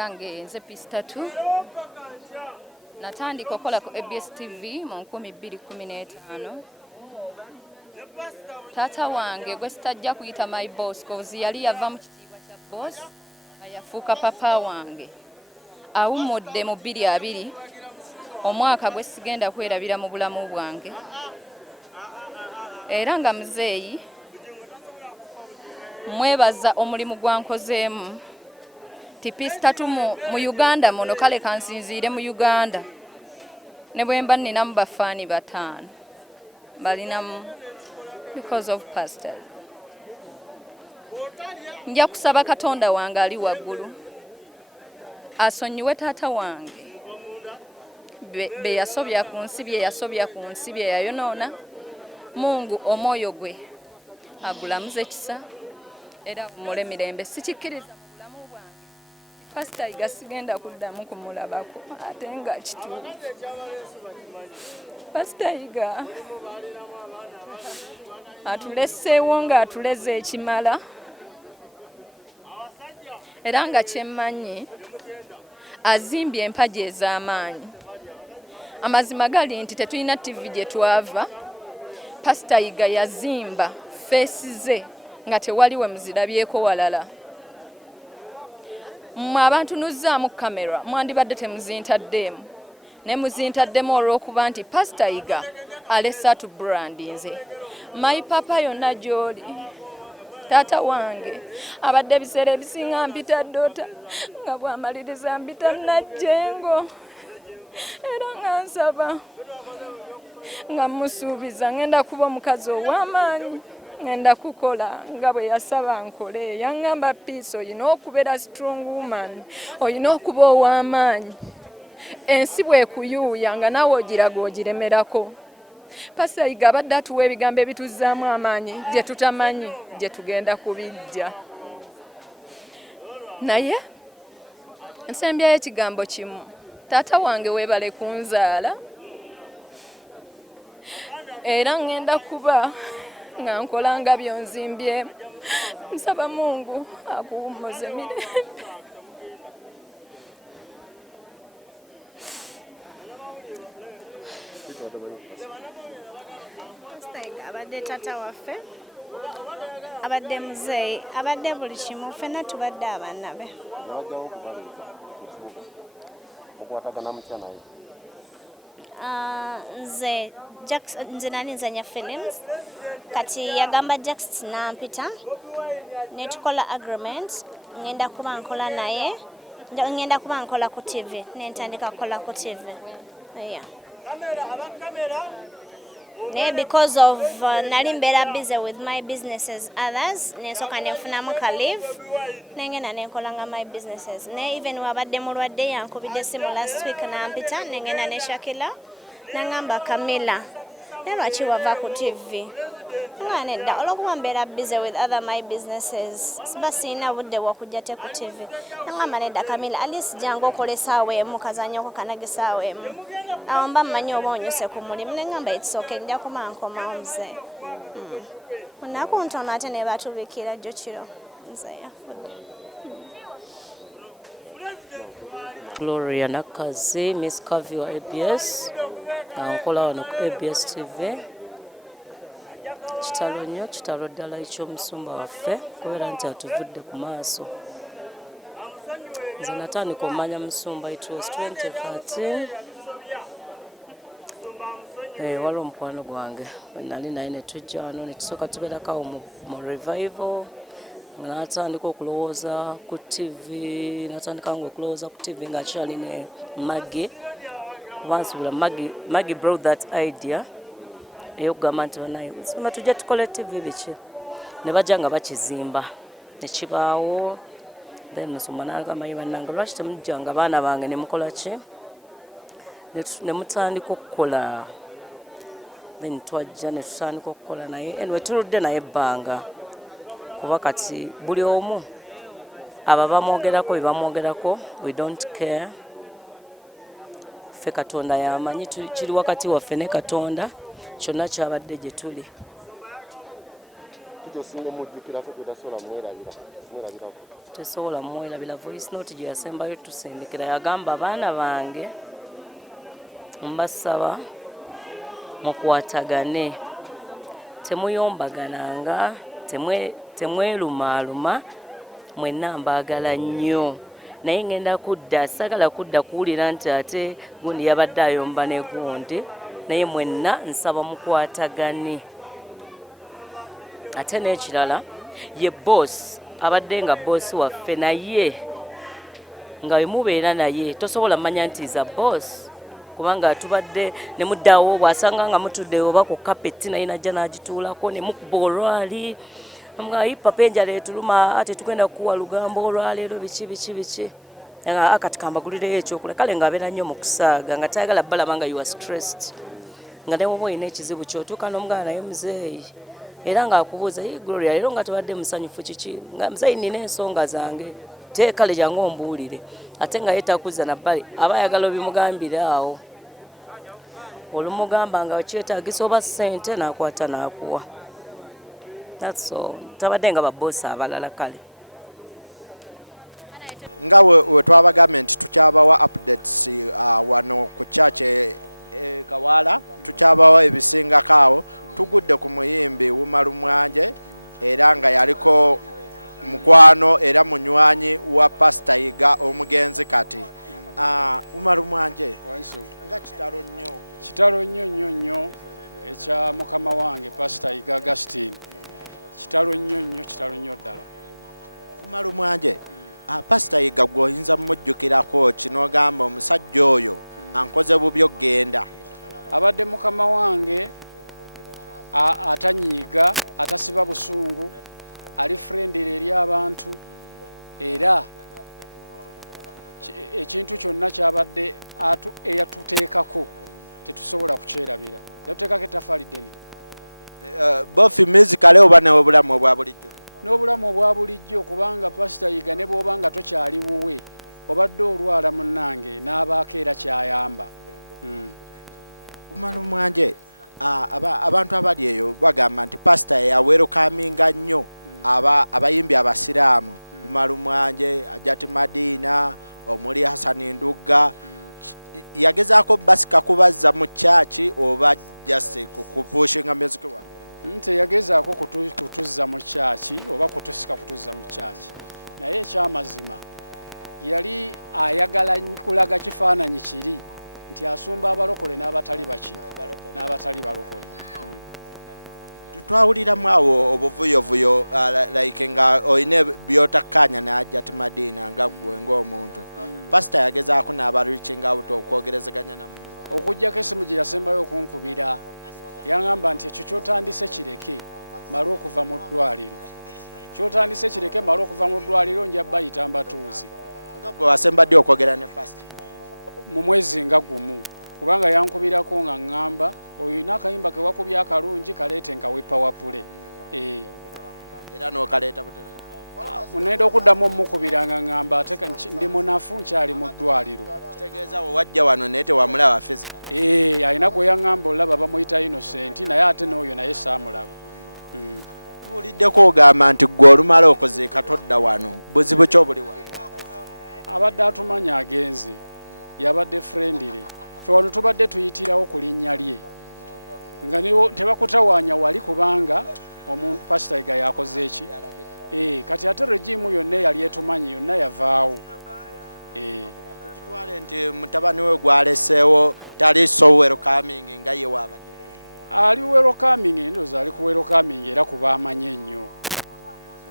gange nze Pistatu natandika okukola ku ABS TV mu 2015. Taata wange gwe sitajja kuyita my boss cause yali yava mu kitiibwa kya boss yafuka papa wange awumudde mu 2020 omwaka gwe sigenda kwerabira mu bulamu bwange era nga muzeeyi mwebaza omulimu gwankozeemu Pistatu mu Uganda muno kale kansinziire mu Uganda ne bwe mba nninamu bafaani 5 balinamu because of pastor. Nja kusaba Katonda wange ali waggulu asonyiwe taata wange be yasobya ku nsi bye yasobya ku nsi bye yayonoona Mungu omwoyo gwe agulamuze kisa era mule mirembe sikikkiriza mu bulamu bwange pastor Yiga sigenda kuddamu kumulabako ate nga kituufu pastor Yiga atuleseewo nga atuleze ekimala era nga kyemmanyi azimbye empagi ez'amaanyi amazima gali nti tetulina TV gye twava pastor Yiga yazimba feesi ze nga tewaliwe muzirabyeko walala mmwe abantu nuzzaamu kamera mwandibadde temuzintaddeemu ne muzintaddemu olw'okuba nti pastor Yiga alesa tu brandinze my papa yonna gy'oli taata wange abadde ebiseera ebisinga mpita ddota nga bw'amaliriza mpita Najjengo era nga nsaba nga musuubiza ngenda kuba omukazi ow'amaanyi ngenda kukola nga bwe yasaba nkole yaŋŋamba peace oyina okubeera strong woman oyina okuba ow'amaanyi ensi bwekuyuuya nga naawe ogiraga ogiremerako pastor Yiga abadde atuwa ebigambo ebituzzaamu amaanyi gye tutamanyi gye tugenda kubijja naye nsembyayo ekigambo kimu taata wange weebale kunzaala era ngenda kuba nga nkola nga byonzimbyemu nsaba Mungu akuwummuze mirembe abadde taata waffe abadde muzeeyi abadde buli kimu ffenna tubadde abaana be nze nali nzanya films kati yagamba Jax nampita ne tukola agreement ngenda kuba nkola naye ngenda kuba nkola ku TV nentandika kukola ku TV yeah. Because of nali mbeera busy with my businesses others nensoka nenfunamu ka leave nengenda nenkola nga my businesses ne even wabadde mulwadde yankubidde simu last week nampita nengenda ne Shakila nangamba Kamila ne lwaki wava ku TV nga nedda olwokuba mbeera busy with other my businesses siba siina budde wakujja te ku TV nangamba nedda Kamila at least jangu okole essaawa emu kazanyoko kanage essaawa emu awo mba mmanyi oba onyuse ku mulimu nengamba it's okay nja kuba nkomawo muzee munnaku ntono ate ne batubiikira jjo kiro muzee yafudde Gloria Nakazi, Miss Kavi wa ABS nkola wano ku ABS TV kitalo nnyo kitalo ddala eky'omusumba waffe kubeera nti atuvudde ku maaso nze natandika omanya musumba it was 2013 waliwo omukwano gwange nali naye ne tujja wano ne tusooka tubeerakawo mu revival natandika okulowooza ku TV natandika nga okulowooza ku TV ng'akyali ne Maggie wansubira Maggie brought that idea ey'okugamba nti banaye nsoma tujja tukole TV biki ne bajja nga bakizimba ne kibaawo then nsoma n'agamba ye bannange lwaki temujjanga baana bange ne mukola ki ne mutandika okukola then twajja ne tutandika okukola naye anyway tuludde naye ebbanga kuba kati buli omu aba bamwogerako bye bamwogerako we don't care ffe Katonda yamanyi kiri wakati waffe ne Katonda kyonna kyabadde gye tuli Tujo singa mujjukirako kwetasola mwerabirako tesobola mwerabira voice note gye yasembayo tusindikira yagamba abaana bange mbasaba mukwatagane temuyombagananga temwerumaaluma mwenna mbaagala nnyo naye ngenda kudda sagala kudda kuwulira nti ate gundi yabadde ayomba ne gundi naye mwenna nsaba mukwatagane ate n'ekirala ye boss abadde nga boss waffe naye nga wemubeera naye tosobola manya nti za boss kubanga tubadde ne muddawo bw'asanga nga mutudde oba ku kapeti naye najja n'agituulako ne mukuba olwali nga papa enjala etuluma ate tugenda kukuwa lugambo olwaleero biki akati kambagulireyo ekyokulya kale ng'abeera nnyo mu kusaaga nga tayagala balaba nga you are stressed nga ne woba olina ekizibu kyotuuka n'omugana naye muzeeyi era ng'akubuuza Gloria leero nga tubadde musanyufu kiki nga muzeeyi nina ensonga zange teekale jangu ombuulire ate nga yeetakuza nabbali aba ayagala obimugambire awo olumugamba nga kyetaagisa oba ssente n'akwata n'akuwa that's all tabadde nga baboosi abalala kale nga we twabagambye nti tukyabawa updates wano ku church Kawala tukyabawa ebisingako awo tugudde ku muyimbi Wumalumwanje era nga yaliko mukwano era munywanyi wa Pastor Yiga omugenzi kati Wumalumwanje nga kitalo nnyo ekya mukama wange Pastor Yiga Agustin kitalo nnyo ddala Wumalumwanje Pastor Yiga gwoyinza mumujjukirako kinogamba omusajja oyo ankoze bubi ogenda abadde mukama wange atanyiiga atasiba busungu ali friendly eri abantu era ekintu kyonna kyabadde eyatuteekako tetusobola kukyerabira yatuteekako ettafaali ddene bofi musicale oba n'obulamu obwa bulijjo n'obulamu obwa bulijjo kubanga Pastor Yiga ne bw'obanga tokyali wuwe obadde olwala munnange n'abaako era kyayamba Wumalumwanje abantu abali eyo bagamba nti Pastor yawerokaminga nnyo abayimbi abasiraamu Wumalumwanje Ajati Madina omuli Hasani Ndugga yagezaako basika kubazza mu church oba just kupushinga music wa nti yagezaako kutuzza mu church oba kutusika kutuzza mu church naye ekyamazima yali ayagala kulaga kifaananyi kiri nti asumba abalokole n'abatali baki n'abatali balokole tutwawuliramu awo obuvuyovuyo like nga oyine byotakkanya ne Ajati Madina nga gwe ng'omuntu Pastor yagezaako n'abareaching out okwogerezeganya namwe okujjako essimu gye yasembayo okunkubira yaŋŋamba nti ekyo kyotandise kireke mala okuva mu ddwaliro kyotandise kireke mala okuva mu ddwaliro nja bayita mbatuuzi nga gwe wasembadde okwogera ne Pastor mu mwezi nga gumu kubanga yankubirako nga ŋŋamba oyina akayimba ke wakubye akalungi kaleete nkawepa wapule era n'okaleeta butere munenda okuddamu omukubira nga ŋŋamba ate ndi munafu nkyali mu ddwaliro kitegeeza we wajja wano naye tewamulaba physical alina gwe yaŋŋamba olaba bamuyita Innocent naye ate n'oyo naye saamulaba tuwuliddeko ogamba nti gwe olumala okuziika todda wano buzibu ki obuli wano abadde atumanya agenze yabadde friendly fe wano tubadde tuyitirawo ku linnya lye nga tebakutawaanya wali kubanga Pastor Yiga yakoze eki kati ate regimu yonna yali etumanyi yonna yavaawo kitwale nti mutabani we gwaleseewo tali so welcoming nga ye waabadde ali welcoming ndoza ali ku welcoming era kuba amanyi ennyo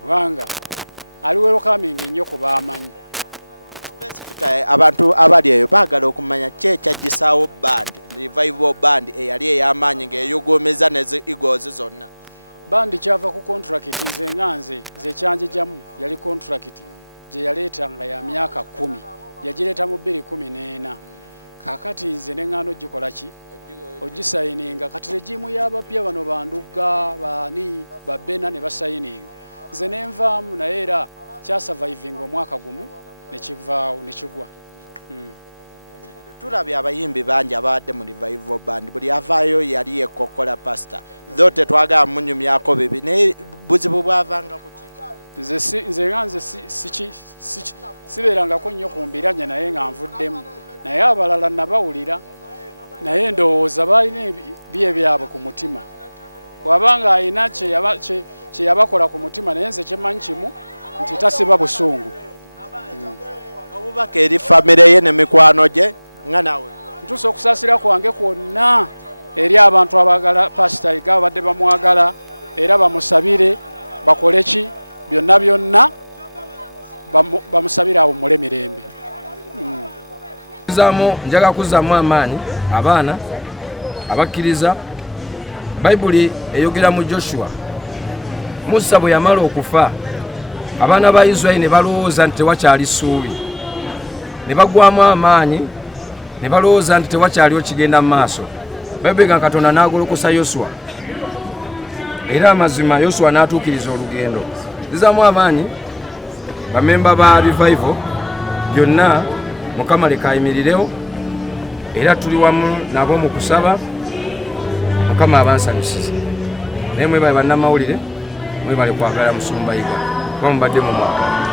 kubanga ali welcoming ennyo kuba amanyi abantu abali eyo baagala okumanya ki ekyaggisaawo band revival band eyali ey'amaanyi ng'eyogomeza neze Eagles zonna bandi kyava ku contract nze nganze zekyanjijamu yali contract gye yaleeta nga ya myaka 10 yagireeta mu 2014 kakati nze neŋŋaano gikola ki ogisayininga kati regimu y'abapya bano bandugga baani babena ne basayininga nze nenvaamu naye era kyasurvivinga omwaka gumu nekivaawo nekigwa tulabye abayimbi bangi abadde mu revival band buli avaayo yali yekokola Pastor tho tetwagala munyumyako bibi naye buzibu bwavanga kuki nze sibeerangako nnyo ku mbiranye naye nga nvuddemu naye abalala nabawulira naye ndowooza balina biye byabwe ku mutima wabanga alina kye yabakola ku mutima naye nze kyemanyi kimu nti tasiba busungu. Obubaka eri famire ye ne mikwano gye nga naawe ntuusa okusaasira kwange kwonna eri abantu abaagala Pastor Yiga Abadde bamwagala era bamusabire bakole ki byonna bamusabire abo mule mirembe. Njaga kuzaamu amaanyi abaana abakkiriza. Bayibuli eyogera mu Joshua, Musa bwe yamala okufa abaana ba Isirayiri ne balowooza nti tewakyali ssuubi, ne bagwamu amaanyi ne balowooza nti tewakyaliwo kigenda mu maaso. Bayibuli nga Katonda n'agolokosa Yoswa era amazima Yoswa n'atuukiriza olugendo. Nzizaamu amaanyi bamemba ba revival byonna Mukama leka ayimirirewo era tuli wamu nabo mu kusaba Mukama abansanyusiza. Naye mwebale bannamawulire, mwebale kwagala Musumba Yiga kuba mubadde mu mwaka.